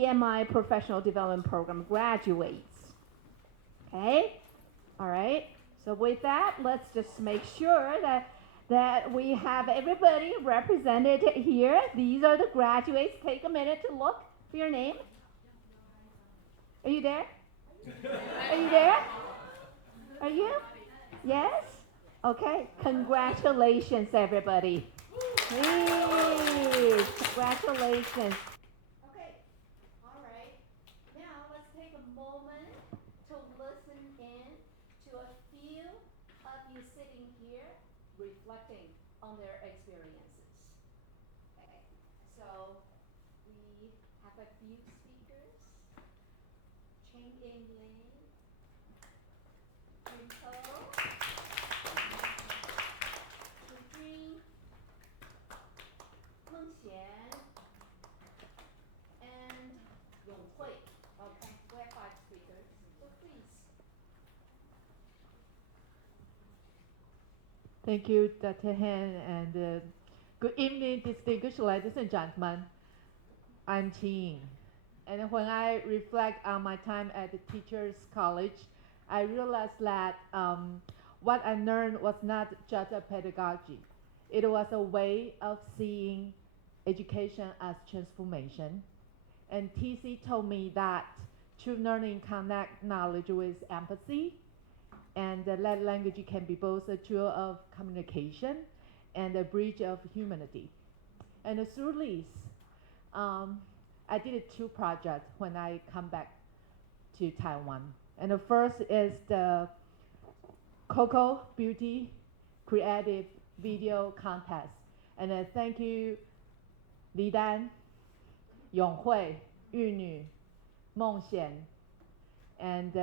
EMI Professional Development Program graduates. Okay? All right? So with that, let's just make sure that we have everybody represented here. These are the graduates. Take a minute to look for your name. Are you there? Are you there? Are you? Yes? Okay. Congratulations, everybody. Please. Congratulations. Okay. All right. Now let's take a moment to listen in to a few of you sitting here reflecting on their experiences. Okay. So we have a few speakers. Cheng In Lin, Junko, Jing, Meng Xian, and Yong Hui. Okay, we have 5 speakers. So please. Thank you, Dr. Han, and good evening, distinguished ladies and gentlemen. I'm Qing, and when I reflect on my time at the Teachers College, I realized that what I learned was not just a pedagogy. It was a way of seeing education as transformation. And TC told me that true learning connects knowledge with empathy, and that language can be both a tool of communication and a bridge of humanity. And through this, I did 2 projects when I come back to Taiwan. And the first is the Coco Beauty Creative Video Contest. And thank you, Li Dan, Yong Hui, Yu Nu, Meng Xian, and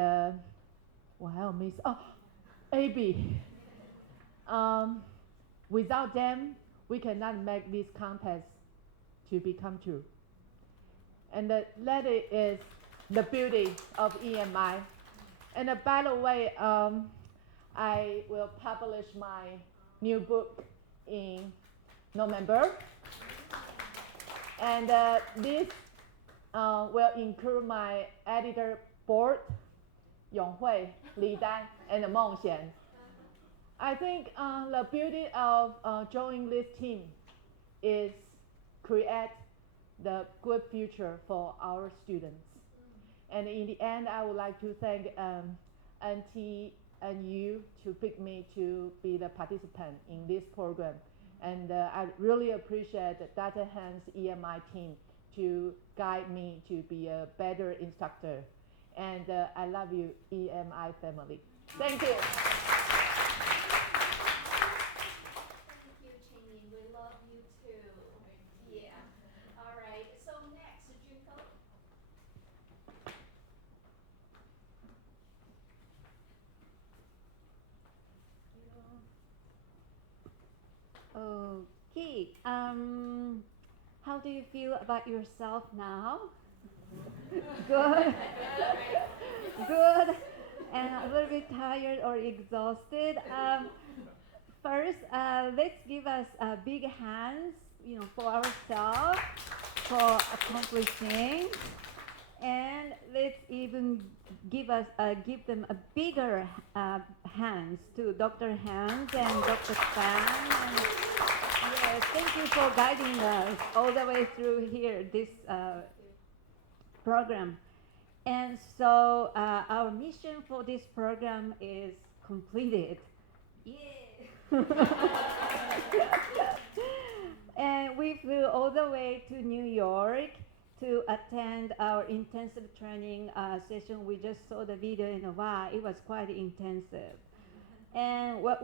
我还有 miss AB. Without them, we cannot make this contest to become true. And that is the beauty of EMI. And by the way, I will publish my new book in November. And this will include my editor board, Yong Hui, Li Dan, and Meng Xian. I think the beauty of joining this team is create the good future for our students. And in the end, I would like to thank NTNU to pick me to be the participant in this program. And I really appreciate Dr. Han's EMI team to guide me to be a better instructor. And I love you, EMI family. Thank you. Thank you, Cheng. We love you too. Yeah. All right. So next, Junko. Okay. How do you feel about yourself now? Good. Good. And a little bit tired or exhausted. First, let's give us big hands, for ourselves for accomplishing, and let's even give them a bigger hands to Dr. Hans and Dr. Fan. And yes, thank you for guiding us all the way through here this program. And so our mission for this program is completed. Yeah. And we flew all the way to New York to attend our intensive training session. We just saw the video in wow, it was quite intensive. And what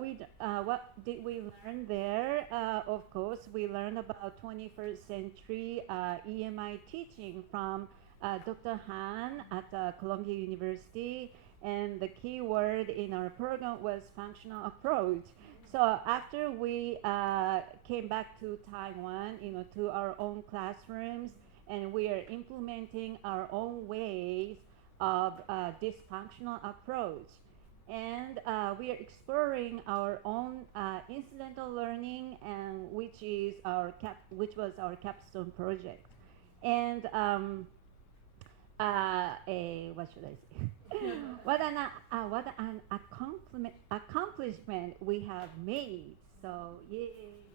did we learn there? Of course, we learned about 21st century EMI teaching from Dr. Han at Columbia University, and the key word in our program was functional approach. So after we came back to Taiwan, to our own classrooms, and we are implementing our own ways of this functional approach. And we are exploring our own incidental learning, and which was our capstone project. And what should I say? What an accomplishment we have made. So yeah,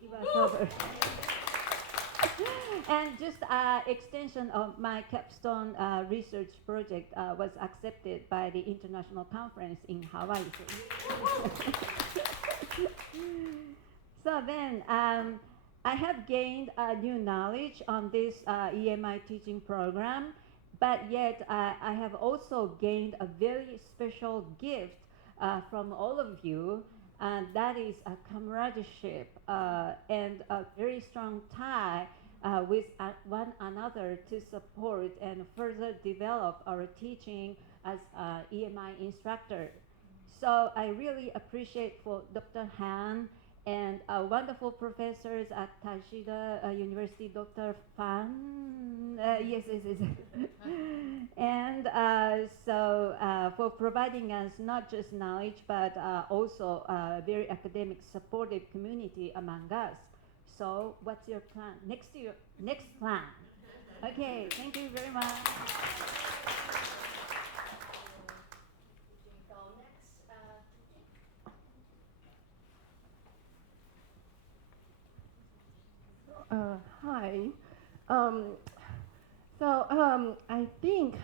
give us over. And just extension of my capstone research project was accepted by the international conference in Hawaii. So then I have gained new knowledge on this EMI teaching program, but yet I have also gained a very special gift from all of you, and that is a comradeship and a very strong tie with one another to support and further develop our teaching as EMI instructor. So I really appreciate for Dr. Han and wonderful professors at Tashida University, Dr. Fan, yes, and so for providing us not just knowledge, but also a very academic supportive community among us. So what's your plan? Next plan. Okay, thank you very much. Hi. I think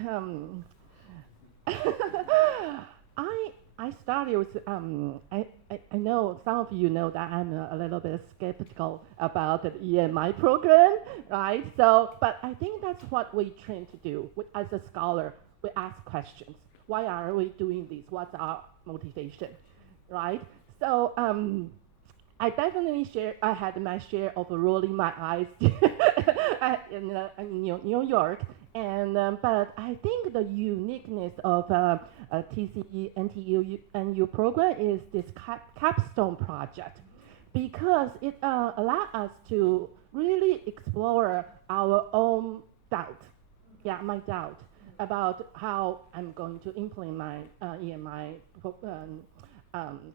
I started with I know some of you know that I'm a little bit skeptical about the EMI program, right? So, but I think that's what we train to do. As a scholar, we ask questions. Why are we doing this? What's our motivation, right? So I definitely I had my share of rolling my eyes in New York, and but I think the uniqueness of TC-NTNU program is this capstone project, because it allowed us to really explore our own doubt, my doubt about how I'm going to implement my EMI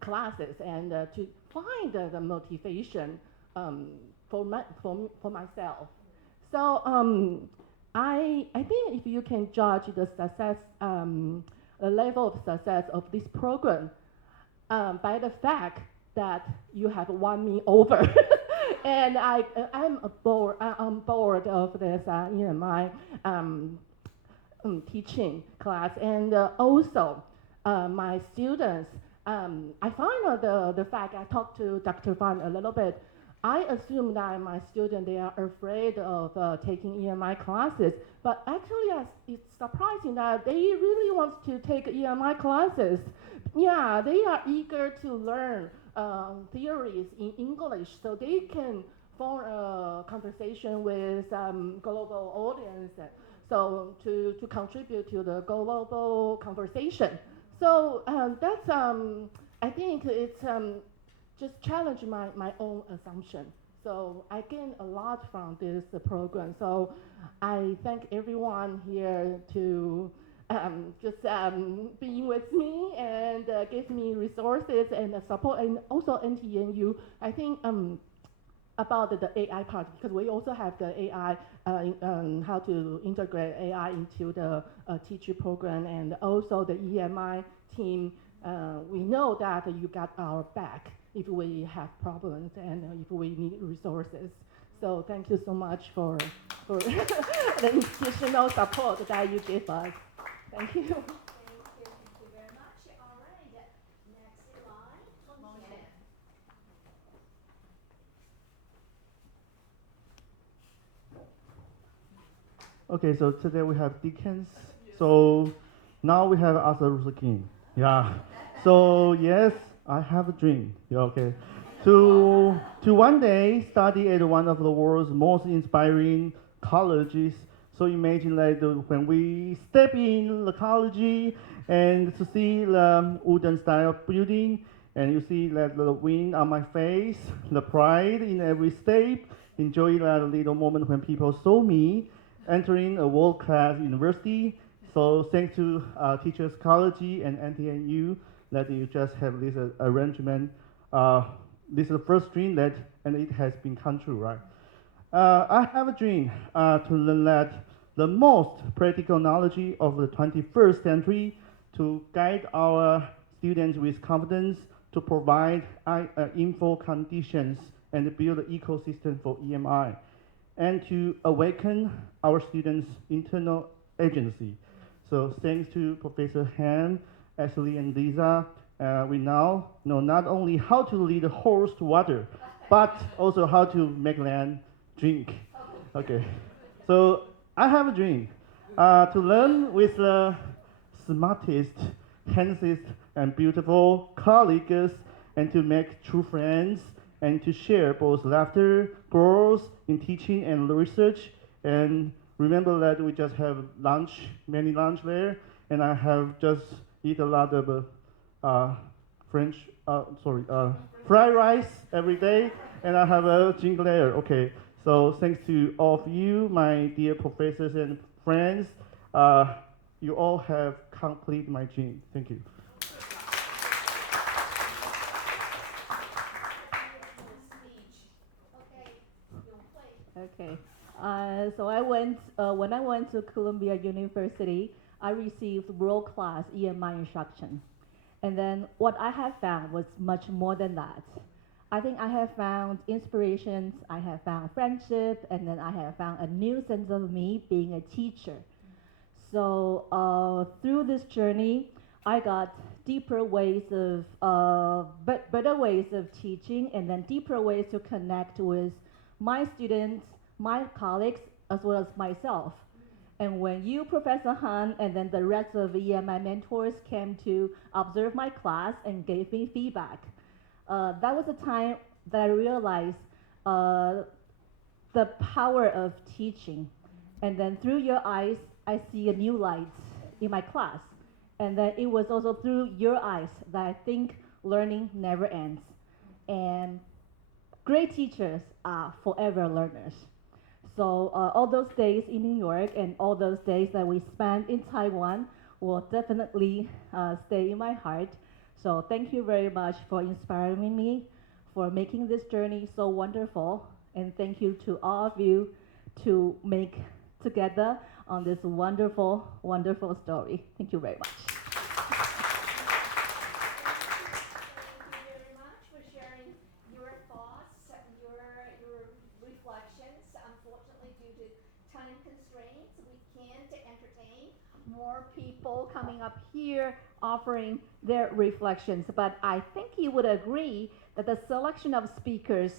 classes, and to find the motivation for myself. So I think if you can judge the success, the level of success of this program by the fact that you have won me over, and I'm on board of this EMI teaching class, and also my students. I find out the fact, I talked to Dr. Fan a little bit. I assume that my students, they are afraid of taking EMI classes, but actually it's surprising that they really want to take EMI classes. Yeah, they are eager to learn theories in English so they can form a conversation with global audience, so to contribute to the global conversation. So that's, I think it's just challenge my own assumption. So I gain a lot from this program. So I thank everyone here to just being with me and give me resources and support, and also NTNU. I think about the AI part, because we also have the AI, how to integrate AI into the teacher program, and also the EMI team. We know that you got our back if we have problems and if we need resources. So thank you so much for the institutional support that you give us. Thank you. Thank you very much. All right, next in line, Montana. Okay, so today we have Dickens. So now we have Arthur Luther King. Yeah. So yes, I have a dream. Yeah, okay. To one day study at one of the world's most inspiring colleges. So imagine like when we step in the college and to see the wooden style building, and you see that the wind on my face, the pride in every step, enjoy that little moment when people saw me entering a world-class university. So thanks to Teachers College and NTNU that you just have this arrangement. This is the first dream and it has been come true, right? I have a dream to learn that the most practical knowledge of the 21st century to guide our students with confidence to provide info conditions and build an ecosystem for EMI, and to awaken our students' internal agency. So thanks to Professor Han, Ashley, and Lisa, we now know not only how to lead a horse to water, but also how to make land drink. Okay, so I have a dream to learn with the smartest, handsomest, and beautiful colleagues, and to make true friends, and to share both laughter, growth in teaching and research. And remember that we just have lunch, many lunch there, and I have just eat a lot of fried rice every day, and I have a drink there. Okay, so thanks to all of you, my dear professors and friends. You all have completed my dream. Thank you. Okay. So when I went to Columbia University, I received world-class EMI instruction. And then what I have found was much more than that. I think I have found inspirations, I have found friendship, and then I have found a new sense of me being a teacher. So through this journey, I got deeper ways of, better ways of teaching, and then deeper ways to connect with my students, my colleagues, as well as myself. And when you, Professor Han, and then the rest of the EMI mentors came to observe my class and gave me feedback, that was a time that I realized the power of teaching. And then through your eyes, I see a new light in my class. And then it was also through your eyes that I think learning never ends. And great teachers are forever learners. So all those days in New York and all those days that we spent in Taiwan will definitely stay in my heart. So thank you very much for inspiring me, for making this journey so wonderful. And thank you to all of you to make together on this wonderful, wonderful story. Thank you very much. More people coming up here offering their reflections, but I think you would agree that the selection of speakers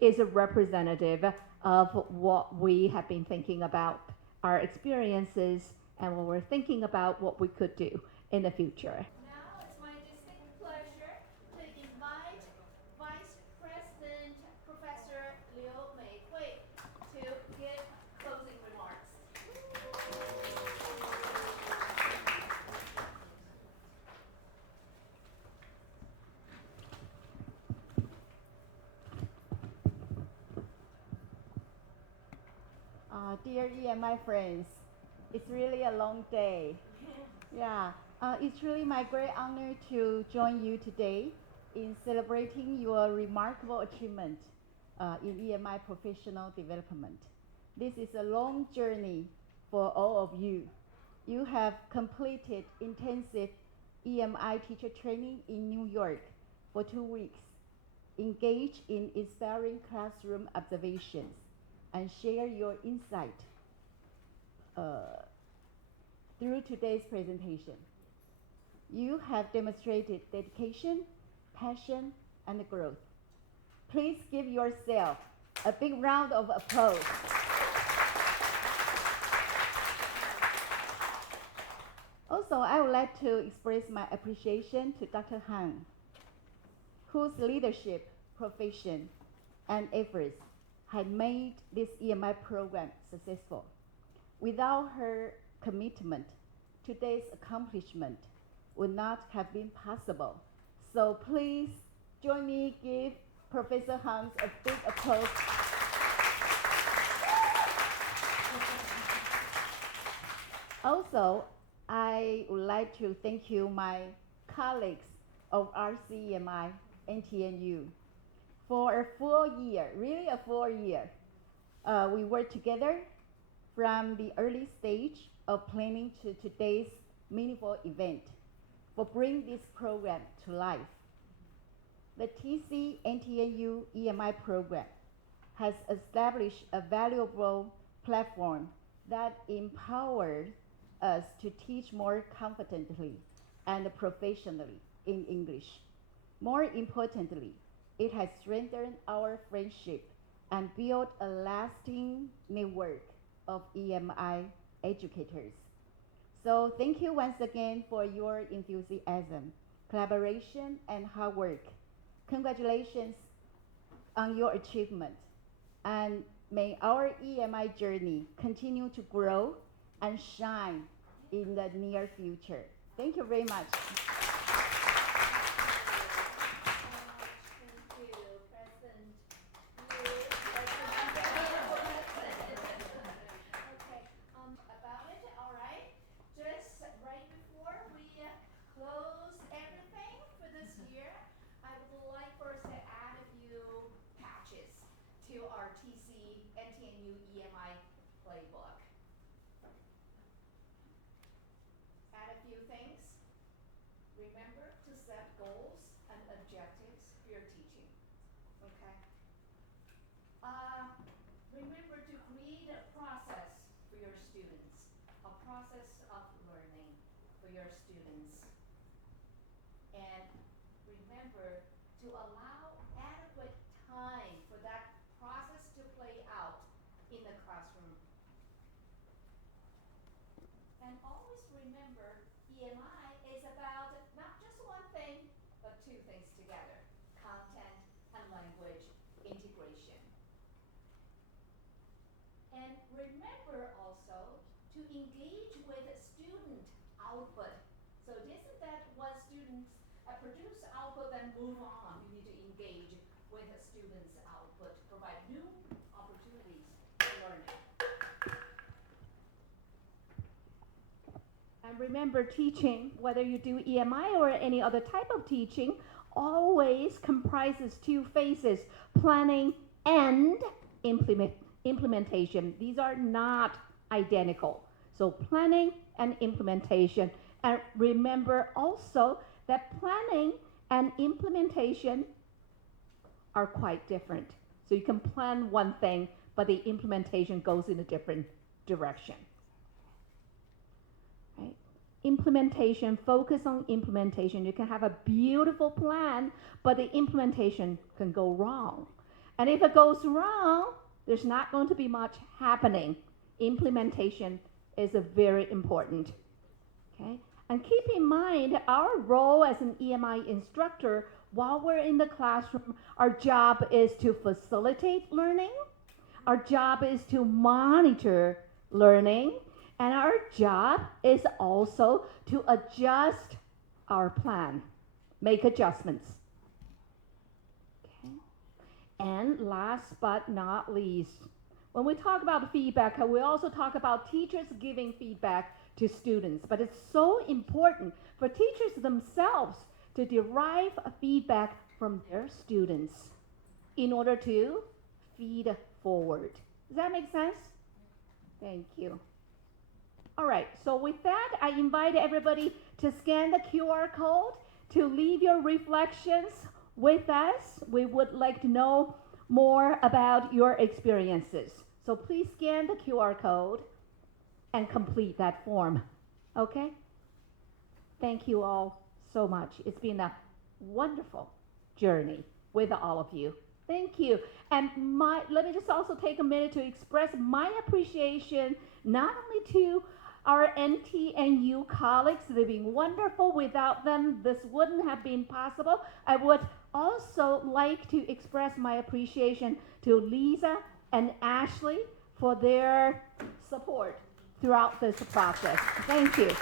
is a representative of what we have been thinking about our experiences and what we're thinking about what we could do in the future. Now it's my distinct pleasure to invite Vice President Professor Liu Meihui to give closing remarks. Dear EMI friends, it's really a long day. Yeah, it's really my great honor to join you today in celebrating your remarkable achievement in EMI professional development. This is a long journey for all of you. You have completed intensive EMI teacher training in New York for 2 weeks, engaged in inspiring classroom observations, and share your insight through today's presentation. You have demonstrated dedication, passion, and growth. Please give yourself a big round of applause. Also, I would like to express my appreciation to Dr. Han, whose leadership, profession, and efforts had made this EMI program successful. Without her commitment, today's accomplishment would not have been possible. So please join me, give Professor Hans a big applause. Also, I would like to thank you, my colleagues of RCEMI NTNU, for a full year, really a full year. We worked together from the early stage of planning to today's meaningful event for bringing this program to life. The TC-NTNU-EMI program has established a valuable platform that empowers us to teach more confidently and professionally in English. More importantly, it has strengthened our friendship and built a lasting network of EMI educators. So thank you once again for your enthusiasm, collaboration, and hard work. Congratulations on your achievement, and may our EMI journey continue to grow and shine in the near future. Thank you very much. Thank you, President. Okay, about it, all right. Just right before we close everything for this year, I would like first to add a few patches to our TC-NTNU-EMI playbook. Add a few things. Remember to set goals and objectives for your teaching. Okay? Remember to create a process for your students, a process of learning for your students. And remember to allow adequate time for that process to play out in the classroom. And always remember, EMI is about not just one thing, but two things together, content and language integration. And remember also to engage with student output. So it isn't that what students produce output then move on. You need to engage with the students' output, provide new opportunities for learning. And remember, teaching, whether you do EMI or any other type of teaching, always comprises two phases, planning and implementation. These are not identical. So planning and implementation. And remember also that planning and implementation are quite different. So you can plan one thing, but the implementation goes in a different direction. Right? Implementation, focus on implementation. You can have a beautiful plan, but the implementation can go wrong. And if it goes wrong, there's not going to be much happening. Implementation is very important. Okay? And keep in mind, our role as an EMI instructor, while we're in the classroom, our job is to facilitate learning. Our job is to monitor learning. And our job is also to adjust our plan, make adjustments. Okay? And last but not least, when we talk about feedback, we also talk about teachers giving feedback to students. But it's so important for teachers themselves to derive feedback from their students in order to feed forward. Does that make sense? Thank you. All right, so with that, I invite everybody to scan the QR code to leave your reflections with us. We would like to know more about your experiences. So please scan the QR code and complete that form. Okay? Thank you all so much. It's been a wonderful journey with all of you. Thank you. And let me just also take a minute to express my appreciation not only to our NTNU colleagues. They've been wonderful. Without them, this wouldn't have been possible. I would also like to express my appreciation to Lisa and Ashley for their support throughout this process. Thank you.